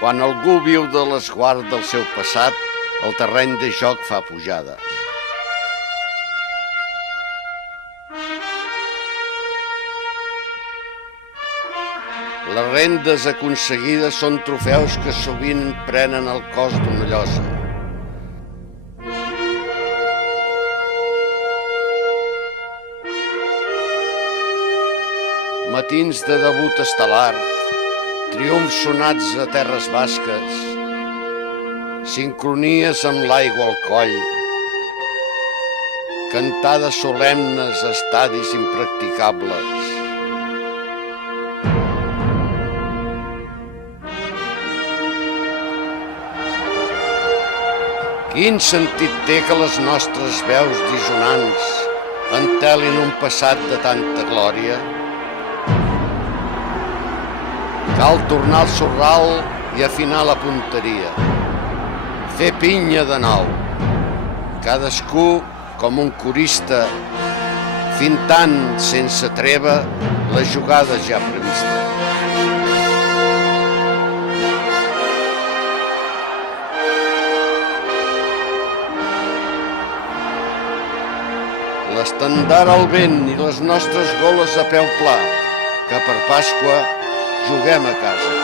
Quan algú viu de l'esguard del seu passat, el terreny de joc fa pujada. Les rendes aconseguides són trofeus que sovint prenen el cos d'una llosa. Matins de debut estel·lar, triomfs sonats a terres basques, sincronies amb l'aigua al coll, cantades solemnes a estadis impracticables. Quin sentit té que les nostres veus dissonants entelin un passat de tanta glòria? Cal tornar al sorral i afinar la punteria, fer pinya de nou, cadascú com un corista, fintant sense treva la jugada ja prevista. L'estendard al vent i les nostres goles a peu pla, que per Pasqua juguem a casa.